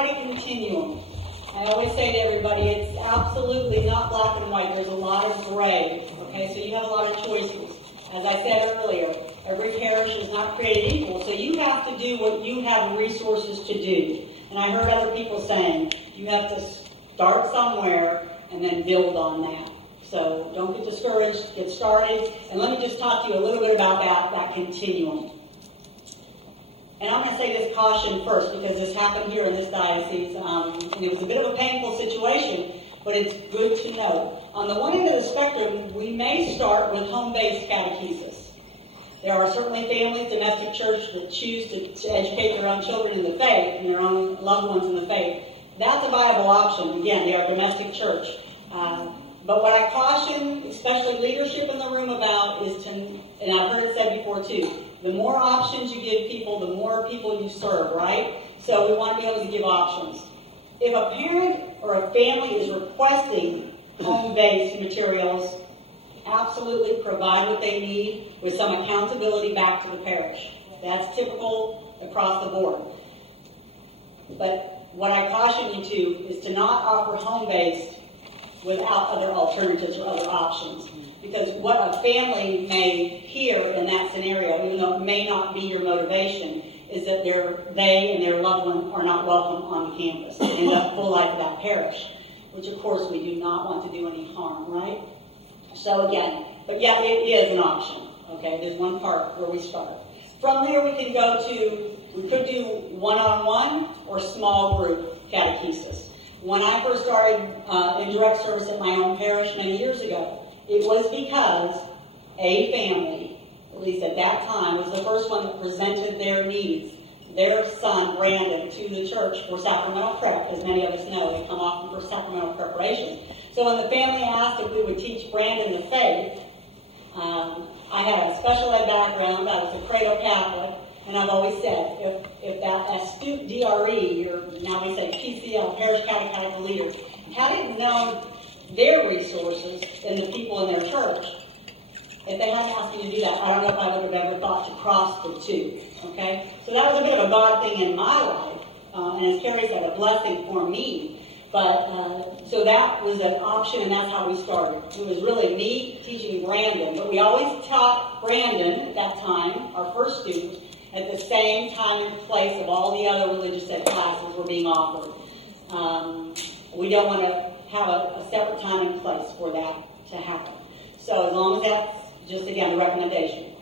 quite a continuum. I always say to everybody, it's absolutely not black and white. There's a lot of gray, okay? So you have a lot of choices. As I said earlier, every parish is not created equal, so you have to do what you have resources to do. And I heard other people saying, you have to start somewhere and then build on that. So don't get discouraged, get started. And let me just talk to you a little bit about that continuum. And I'm going to say this caution first, because this happened here in this diocese, and it was a bit of a painful situation, but it's good to know. On the one end of the spectrum, we may start with home-based catechesis. There are certainly families, domestic church, that choose to educate their own children in the faith and their own loved ones in the faith. That's a viable option. Again, they are domestic church. But what I caution, especially leadership in the room about, is to, and I've heard it said before too, the more options you give people, the more people you serve, right? So we want to be able to give options. If a parent or a family is requesting home-based materials, absolutely provide what they need with some accountability back to the parish. That's typical across the board. But what I caution you to is to not offer home-based without other alternatives or other options. Because what a family may hear in that scenario, even though it may not be your motivation, is that they and their loved one are not welcome on campus and the full life of that parish, which of course we do not want to do any harm, right? So again, but yeah, it is an option, okay? There's one part where we start. From there we can go to, we could do one-on-one or small group catechesis. When I first started in direct service at my own parish many years ago, it was because a family, at least at that time, was the first one that presented their needs, their son, Brandon, to the church for sacramental prep. As many of us know, they come often for sacramental preparation. So when the family asked if we would teach Brandon the faith, I had a special ed background. I was a cradle Catholic, and I've always said, if that astute DRE, or now we say PCL, Parish Catechetical Leader, hadn't known their resources and the people in their church, if they hadn't asked me to do that, I don't know if I would have ever thought to cross the two, okay? So that was a bit of a God thing in my life, and as Carrie said, a blessing for me. But, so that was an option, and that's how we started. It was really me teaching Brandon, but we always taught Brandon, at that time, our first student, at the same time and place of all the other religious ed classes were being offered. We don't want to have a separate time and place for that to happen. So as long as that's just, again, a recommendation.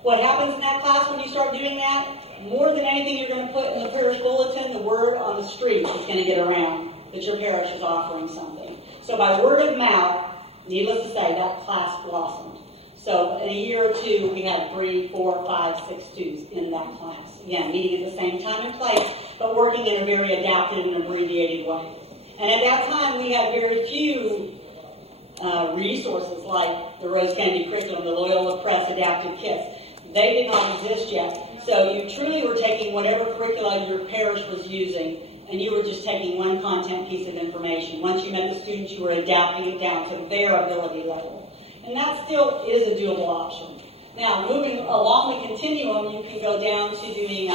What happens in that class when you start doing that? More than anything you're going to put in the parish bulletin, the word on the street is going to get around that your parish is offering something. So by word of mouth, needless to say, that class blossomed. So in a year or two, we had 3, 4, 5, 6 students in that class. Again, meeting at the same time and place, but working in a very adapted and abbreviated way. And at that time, we had very few resources like the Rose Kennedy curriculum, the Loyola Press adapted kits. They did not exist yet. So you truly were taking whatever curricula your parish was using, and you were just taking one content piece of information. Once you met the students, you were adapting it down to their ability level. And that still is a doable option. Now, moving along the continuum, you can go down to doing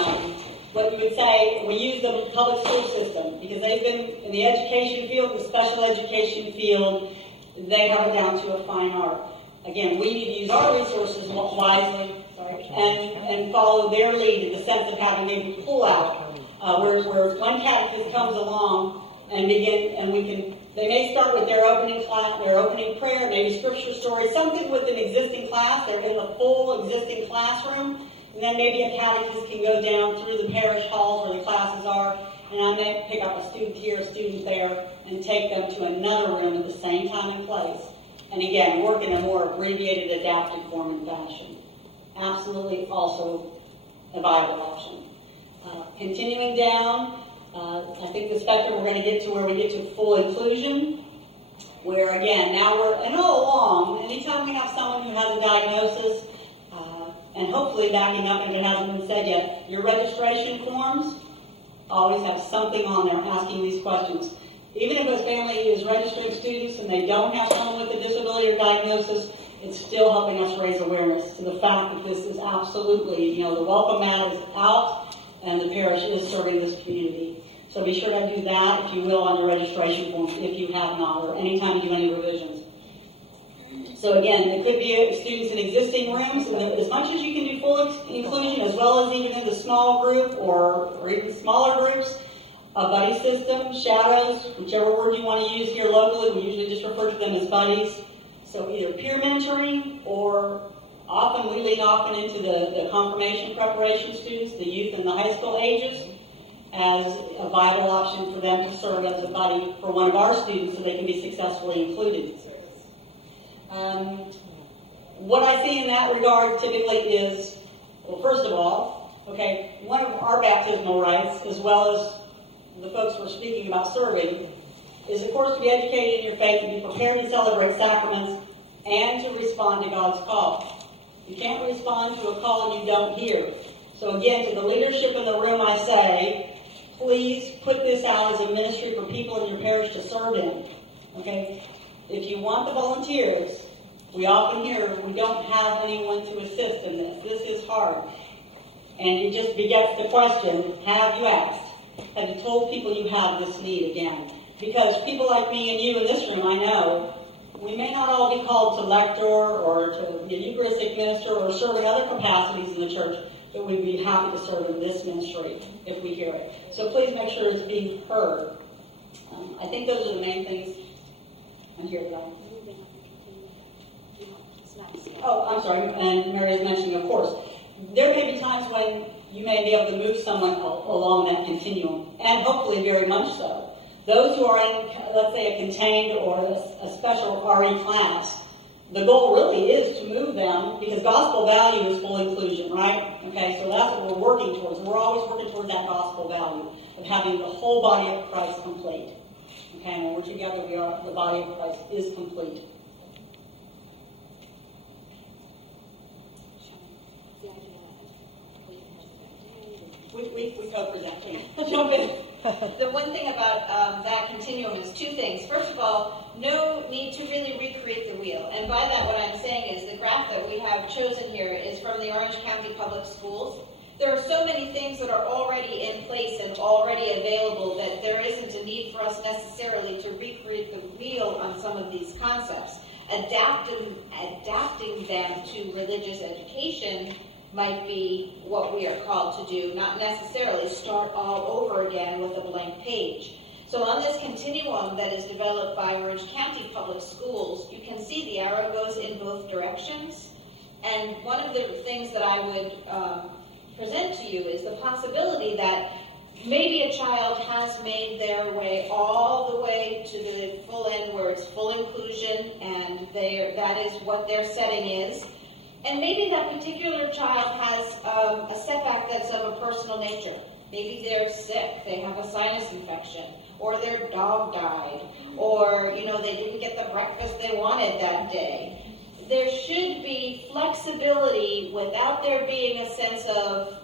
what you would say, we use the public school system, because they've been in the education field, the special education field, they have it down to a fine art. Again, we need to use our resources wisely, and follow their lead in the sense of having maybe pull out, where one catechist comes along and they may start with their opening class, their opening prayer, maybe scripture story, something with an existing class. They're in the full existing classroom, and then maybe a catechist can go down through the parish halls where the classes are, and I may pick up a student here, a student there, and take them to another room at the same time and place. And again, work in a more abbreviated, adapted form and fashion. Absolutely also a viable option. Continuing down, I think the spectrum we're going to get to where we get to full inclusion, where again, now and all along, anytime we have someone who has a diagnosis, and hopefully backing up if it hasn't been said yet, your registration forms always have something on there asking these questions. Even if a family is registering students and they don't have someone with a disability or diagnosis, it's still helping us raise awareness to the fact that this is absolutely, the welcome mat is out and the parish is serving this community. So So be sure to do that, if you will, on your registration forms, if you have not, or anytime you do any revisions. So again, it could be students in existing rooms, and as much as you can do full inclusion, as well as even in the small group or even smaller groups, a buddy system, shadows, whichever word you want to use here locally, we usually just refer to them as buddies. So either peer mentoring, or often we lean often into the confirmation preparation students, the youth and the high school ages, as a viable option for them to serve as a buddy for one of our students so they can be successfully included. What I see in that regard typically is, well, first of all, okay, one of our baptismal rites, as well as the folks we're speaking about serving, is of course to be educated in your faith and be prepared to celebrate sacraments and to respond to God's call. You can't respond to a call you don't hear. So again, to the leadership in the room I say, please put this out as a ministry for people in your parish to serve in. Okay? If you want the volunteers, we often hear we don't have anyone to assist in this. This is hard. And it just begets the question, have you asked? Have you told people you have this need again? Because people like me and you in this room, I know, we may not all be called to lector or to be a Eucharistic minister or serve in other capacities in the church, but we'd be happy to serve in this ministry if we hear it. So please make sure it's being heard. I think those are the main things. I'm here today. Oh, I'm sorry, and Mary is mentioning, of course, there may be times when you may be able to move someone along that continuum, and hopefully very much so. Those who are in, let's say, a contained or a special RE class, the goal really is to move them, because gospel value is full inclusion, right? Okay, so that's what we're working towards. We're always working towards that gospel value of having the whole body of Christ complete. Okay, and when we're together, the body of Christ is complete. We co-present. Jump in. The one thing about that continuum is two things. First of all, no need to really recreate the wheel. And by that, what I'm saying is the graph that we have chosen here is from the Orange County Public Schools. There are so many things that are already in place and already available that there isn't a need for us necessarily to recreate the wheel on some of these concepts. Adapting them to religious education might be what we are called to do, not necessarily start all over again with a blank page. So on this continuum that is developed by Orange County Public Schools, you can see the arrow goes in both directions. And one of the things that I would present to you is the possibility that maybe a child has made their way all the way to the full end where it's full inclusion, and that is what their setting is. And maybe that particular child has a setback that's of a personal nature. Maybe they're sick, they have a sinus infection, or their dog died, or they didn't get the breakfast they wanted that day. There should be flexibility without there being a sense of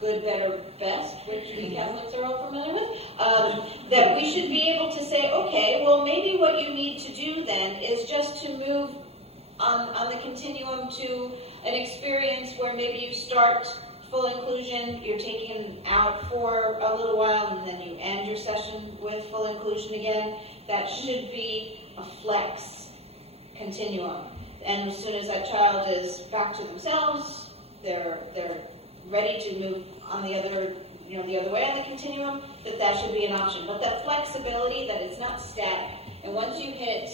good, better, best, which we Catholics are all familiar with, that we should be able to say, okay, well, maybe what you need to do then is just to move on the continuum to an experience where maybe you start full inclusion, you're taken out for a little while, and then you end your session with full inclusion again. That should be a flex continuum. And as soon as that child is back to themselves, they're ready to move on the other way on the continuum, that should be an option. But that flexibility, that it's not static. And once you hit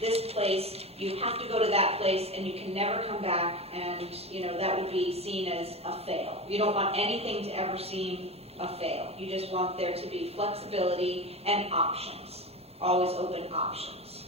this place, you have to go to that place, and you can never come back, and that would be seen as a fail. You don't want anything to ever seem a fail. You just want there to be flexibility and options, always open options.